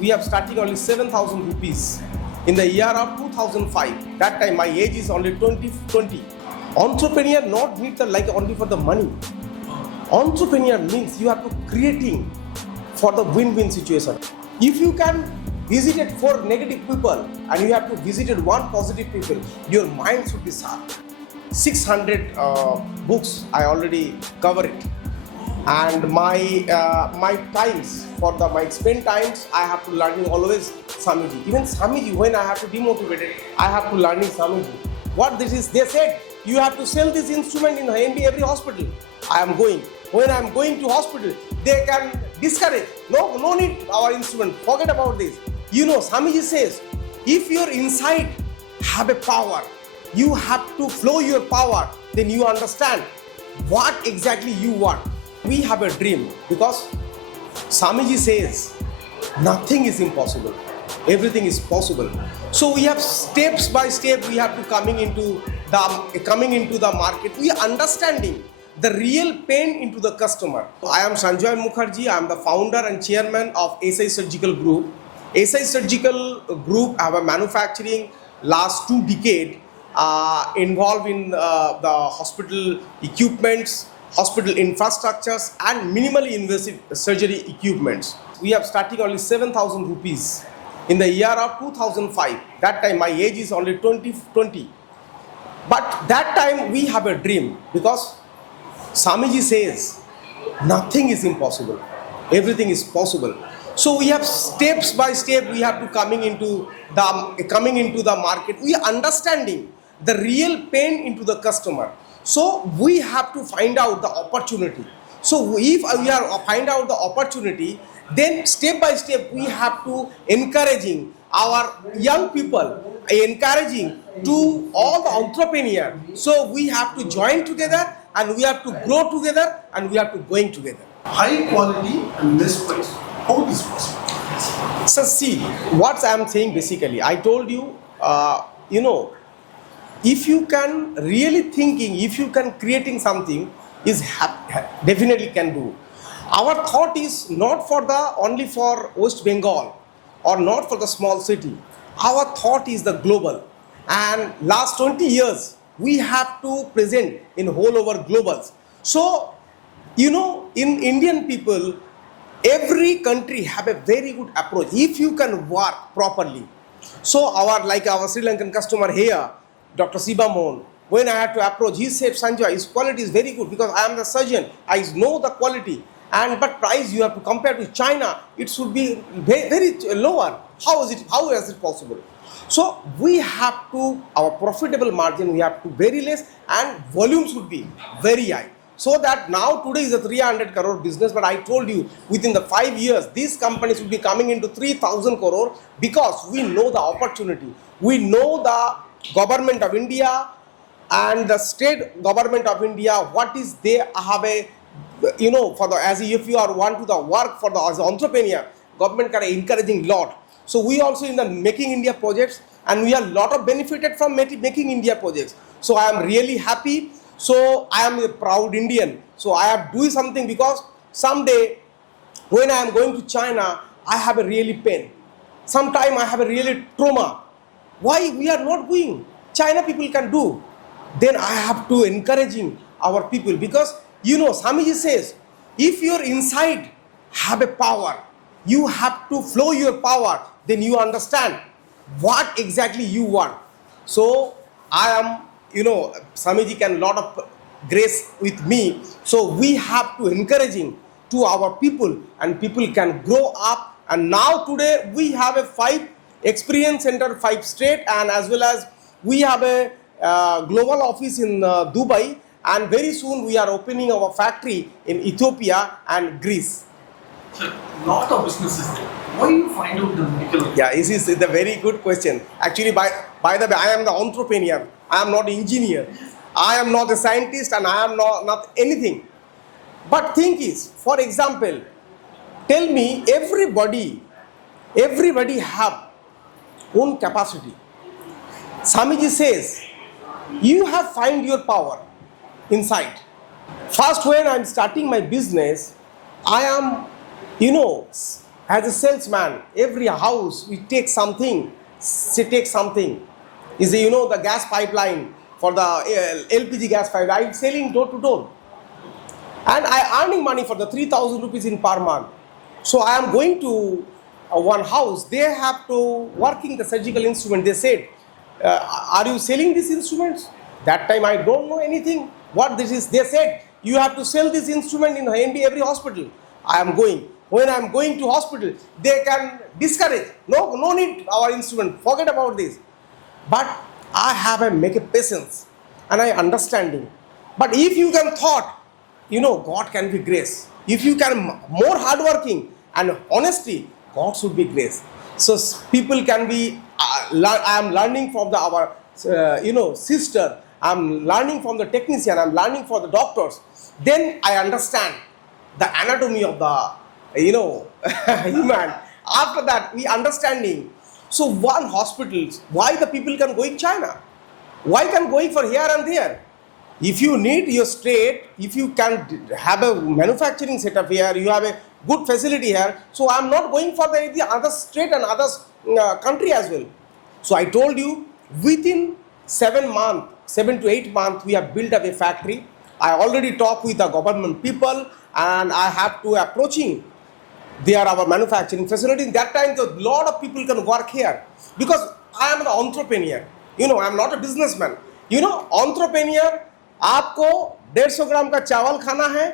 we have starting only 7,000 rupees in the year of 2005. That time my age is only 20. Entrepreneur not need the like only for the money. Entrepreneur means you have to creating for the win-win situation. If you can visit 4 negative people and you have to visit 1 positive people, your mind should be sharp. 600 books I already cover it, and my times for my spend times I have to learning always Swamiji. Even Swamiji, when I have to demotivate it, I have to learning Swamiji. What this is, they said you have to sell this instrument in every hospital. I am going. When I am going to hospital, they can discourage. No need our instrument. Forget about this. You know, Swamiji says, if your inside have a power, you have to flow your power, then you understand what exactly you want. We have a dream because Swamiji says nothing is impossible, everything is possible. So we have steps by step, we have to coming into the market. We are understanding the real pain into the customer. I am Sanjoy Mukherjee. I am the founder and chairman of S.I Surgical Group. S.I Surgical Group have a manufacturing last 2 decades involved in the hospital equipments, hospital infrastructures and minimally invasive surgery equipments. We have starting only 7,000 rupees in the year of 2005. That time my age is only 20. But that time we have a dream because Swamiji says nothing is impossible, everything is possible. So we have steps by step, we have to coming into the market. We are understanding the real pain into the customer. So we have to find out the opportunity. So if we are find out the opportunity, then step by step we have to encouraging our young people, encouraging to all the entrepreneurs. So we have to join together and we have to grow together and we have to going together. High quality and less price. How this possible? So see, what I am saying basically, I told you, if you can really thinking, if you can creating something, is definitely can do. Our thought is not for only for West Bengal or not for the small city. Our thought is the global. And last 20 years, we have to present in whole over globals. So, in Indian people, every country have a very good approach if you can work properly. So our Sri Lankan customer here, Dr. Sibamon, when I had to approach, he said, Sanjoy, his quality is very good because I am the surgeon. I know the quality. But price you have to compare to China, it should be very lower. How is it possible? So we have to, our profitable margin, we have to very less and volume should be very high. So that now today is a 300 crore business, but I told you within the 5 years, these companies will be coming into 3,000 crore because we know the opportunity. We know the government of India and the state government of India, what is they have a, as if you are want to the work for the as an entrepreneur, government are encouraging lot. So we also in the Making India projects and we are lot of benefited from Making India projects. So I am really happy. So I am a proud Indian. So I have doing something because someday when I am going to China, I have a really pain. Sometime I have a really trauma. Why we are not going? China people can do. Then I have to encouraging our people because Swamiji says, if your inside have a power, you have to flow your power, then you understand what exactly you want. So I am, Swamiji can lot of grace with me. So we have to encouraging to our people and people can grow up. And now today we have a 5 experience center, 5 state, and as well as we have a global office in Dubai, and very soon we are opening our factory in Ethiopia and Greece. Sir, lot of businesses there. Why you find out the medical? Yeah, this is a very good question. Actually, by the way, I am the entrepreneur. I am not engineer. I am not a scientist and I am not anything. But thing is, for example, tell me everybody have own capacity. Swamiji says, you have find your power inside. First, when I'm starting my business, I am, as a salesman, every house we take something, Is the gas pipeline for the LPG gas pipeline. I'm selling door to door. And I earning money for the 3,000 rupees in per month. So I am going to one house. They have to working the surgical instrument. They said, "Are you selling these instruments?" That time I don't know anything. What this is? They said you have to sell this instrument in MD every hospital. I am going. When I am going to hospital, they can discourage. No need our instrument. Forget about this. But I have make a patience and I understanding. But if you can thought, God can be grace. If you can more hardworking and honesty, God should be grace. So people can be. I am learning from our sister. I am learning from the technician. I am learning from the doctors. Then I understand the anatomy of the human. After that, we understanding. So one hospitals, why the people can go in China? Why can going for here and there? If you need your state, if you can have a manufacturing setup here, you have a good facility here. So I'm not going for the other state and other country as well. So I told you, within 7 to 8 months, we have built up a factory. I already talked with the government people and I have to approaching. They are our manufacturing facility. In that time, a lot of people can work here because I am the entrepreneur. I am not a businessman. Entrepreneur, आपको 150 ग्राम का चावल खाना है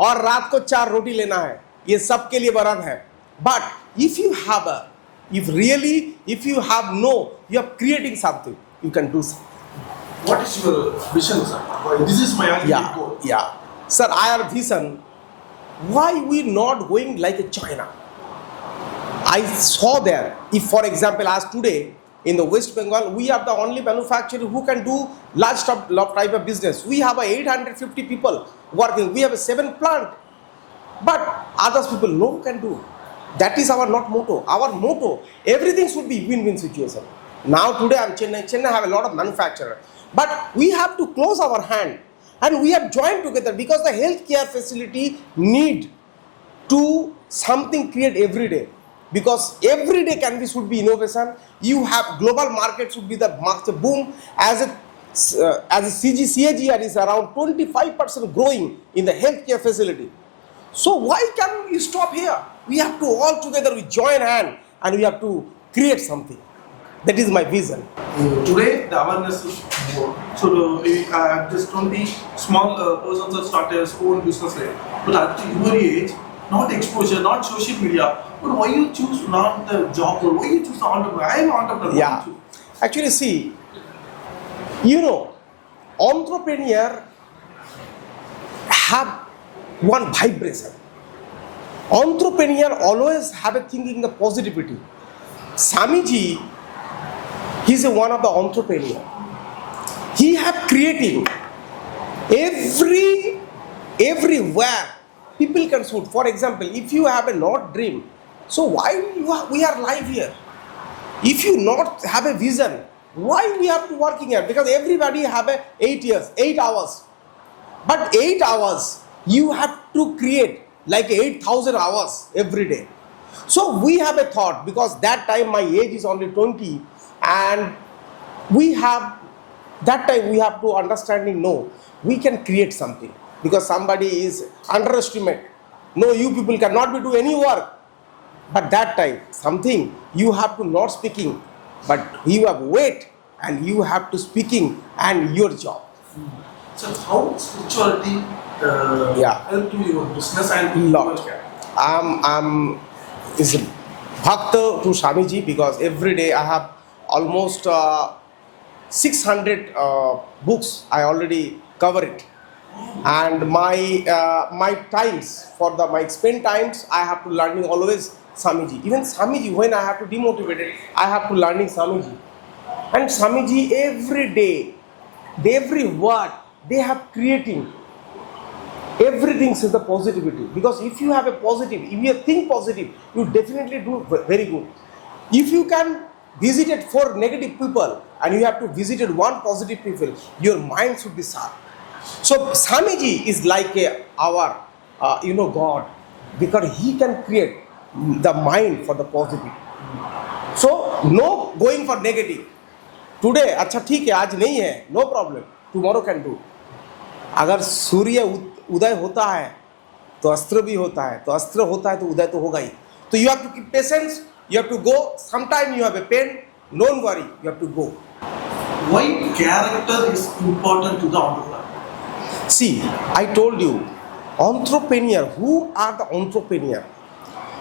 और रात को 4 रोटी लेना है. ये सबके लिए वरदान है. But if you have you are creating something, you can do something. What is your vision, sir? This is my ultimate goal. Yeah. Sir, I have vision. Why we not going like a China? I saw there, if for example, as today in the West Bengal, we have the only manufacturer who can do large type of business. We have 850 people working. We have a 7 plant. But others people no can do. That is our not motto. Our motto, everything should be win-win situation. Now today I'm Chennai. Chennai have a lot of manufacturer. But we have to close our hand. And we have joined together because the healthcare facility need to something create every day. Because every day should be innovation. You have global market should be the market boom. As a CAGR is around 25% growing in the healthcare facility. So why can we stop here? We have to all together we join hand and we have to create something. That is my vision. Today, the awareness is more. So, just 20 small persons have started their own business. But at your age, not exposure, not social media. But why you choose not the job role? Why you choose the entrepreneur? I am entrepreneur. Yeah. Actually, see, entrepreneur have one vibration. Entrepreneur always have a thinking the positivity. Swamiji, he's one of the entrepreneur. He have creating everywhere people can shoot. For example, if you have a not dream, so why we are live here? If you not have a vision, why we have to working here? Because everybody have 8 hours. But 8 hours, you have to create like 8,000 hours every day. So we have a thought, because that time my age is only 20 and we have to understanding, no, we can create something because somebody is underestimate. No, you people cannot be do any work. But that time, something you have to not speaking, but you have weight and you have to speaking and your job. So how spirituality help to your business and lot. I'm is a bhakta to Swamiji because every day I have almost 600 books. I already cover it, and my times for my spend times I have to learning always Swamiji. Even Swamiji, when I have to demotivate it, I have to learning Swamiji. And Swamiji every day, every word they have creating. Everything is the positivity, because if you have a positive, if you think positive, you definitely do very good. If you can visit 4 negative people and you have to visit 1 positive people, your mind should be sharp. So Swamiji is like our God, because he can create the mind for the positive. So no going for negative. Today अच्छा ठीक है आज नहीं है, no problem, tomorrow can do. अगर सूर्य उदय होता है तो अस्त्र भी होता है, तो अस्त्र होता है तो उदय तो होगा ही. तो you have to keep patience, you have to go. Sometime you have a pain, don't worry, you have to go. Why character is important to the entrepreneur? See, I told you, entrepreneur, who are the entrepreneur?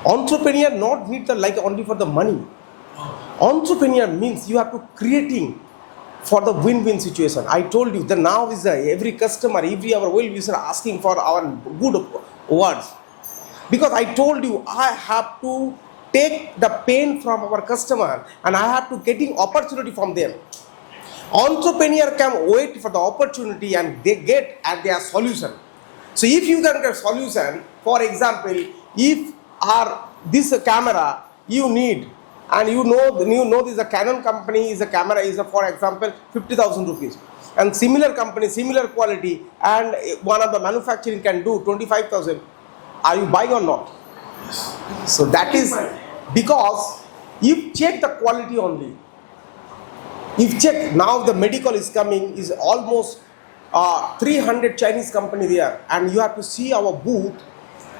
Entrepreneur not need the like only for the money. Entrepreneur means you have to creating for the win-win situation. I told you that now is every customer, every our well user asking for our good words. Because I told you I have to take the pain from our customer and I have to getting opportunity from them. Entrepreneur can wait for the opportunity and they get at their solution. So if you can get solution, for example, if this camera you need, and you know this is a Canon company, is a camera is a, for example 50,000 rupees, and similar company, similar quality, and one of the manufacturing can do 25,000. Are you buying or not? So that is because you check the quality only. If check now the medical is coming is almost 300 Chinese company there, and you have to see our booth,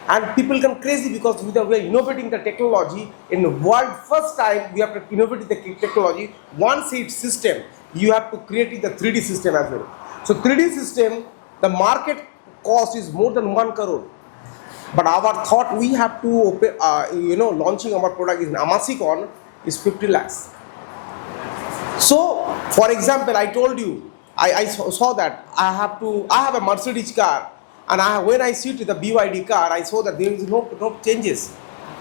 and people can crazy because we are innovating the technology in the world. First time we have to innovate the technology. One seat system, you have to create the 3D system as well. So 3D system, the market cost is more than 1 crore. But our thought we have to launching our product in Amasikon is 50 lakhs. So, for example, I told you, I saw that I have a Mercedes car, and when I see to the BYD car, I saw that there is no changes.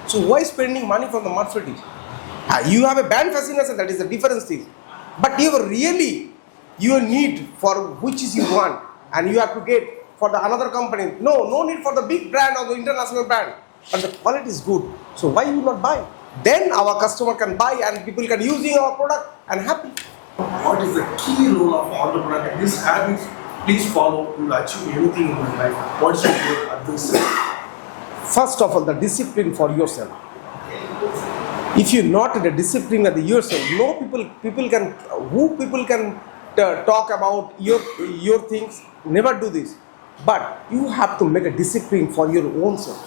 So why spending money from the Mercedes? You have a brand fascination, that is a different thing. But you need for which is you want, and you have to get for the another company. No need for the big brand or the international brand, but the quality is good. So why you not buy? Then our customer can buy and people can using our product and happy. What is the key role of entrepreneur? These habits, please follow. You will achieve anything in your life. What is your advice? First of all, the discipline for yourself. If you're not in the discipline of yourself, no people can talk about your things. Never do this. But you have to make a discipline for your own self.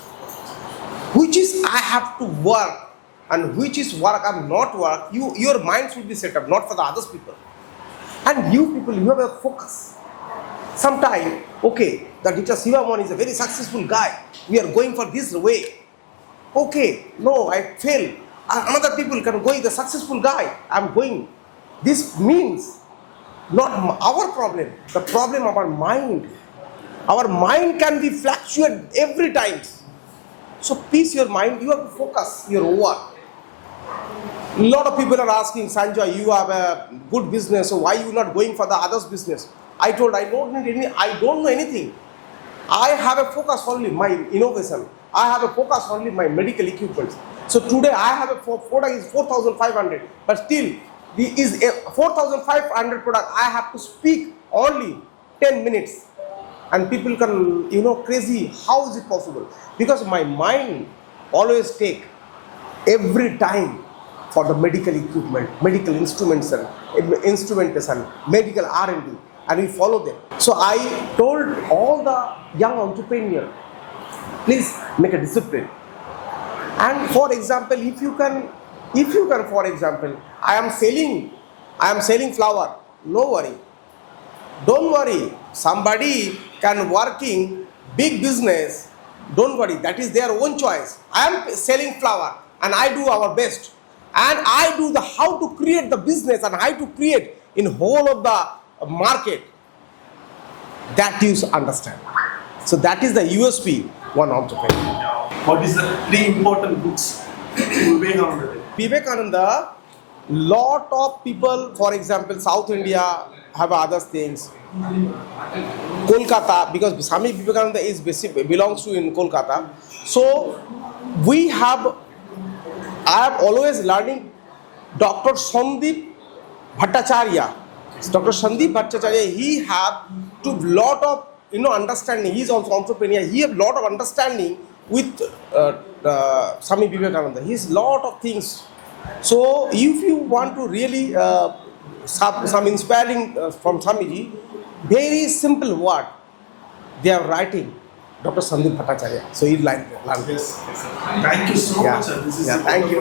Which is I have to work, and which is work and not work. Your mind should be set up, not for the others people. And you people, you have a focus. Sometime, okay, the teacher Sivamon is a very successful guy. We are going for this way. Okay, no, I fail. Another people can go with the successful guy. I'm going. This means not our problem. The problem of our mind. Our mind can be fluctuate every time. So peace your mind. You have to focus your work. A lot of people are asking, Sanjoy, you have a good business, so why you not going for the others' business? I told I don't know anything. I have a focus only my innovation. I have a focus only my medical equipment. So today I have a product is 4,500, but still is a 4,500 product. I have to speak only 10 minutes, and people can crazy. How is it possible? Because my mind always take every time for the medical equipment, medical instrumentation, medical R&D, and we follow them. So I told all the young entrepreneurs, please make a discipline. And for example, if you can, for example, I am selling flower. No worry, don't worry. Somebody can working big business. Don't worry, that is their own choice. I am selling flower, and I do our best. And I do the how to create the business and how to create in whole of the market. That you understand. So that is the USP one entrepreneur. What is the 3 important books? Vivekananda, lot of people, for example, South India have other things. Kolkata, because Swami Vivekananda belongs to in Kolkata. So I am always learning Dr. Sandeep Bhattacharya. Dr. Sandeep Bhattacharya, he have to lot of understanding. He is also entrepreneur. He have lot of understanding with Swami Vivekananda. He's lot of things. So if you want to really some inspiring from Swamiji, very simple word they are writing. Dr. Sandeep Bhattacharya. So he learned. Yes. Thank you so Yeah. much, sir. This is Yeah, thank you.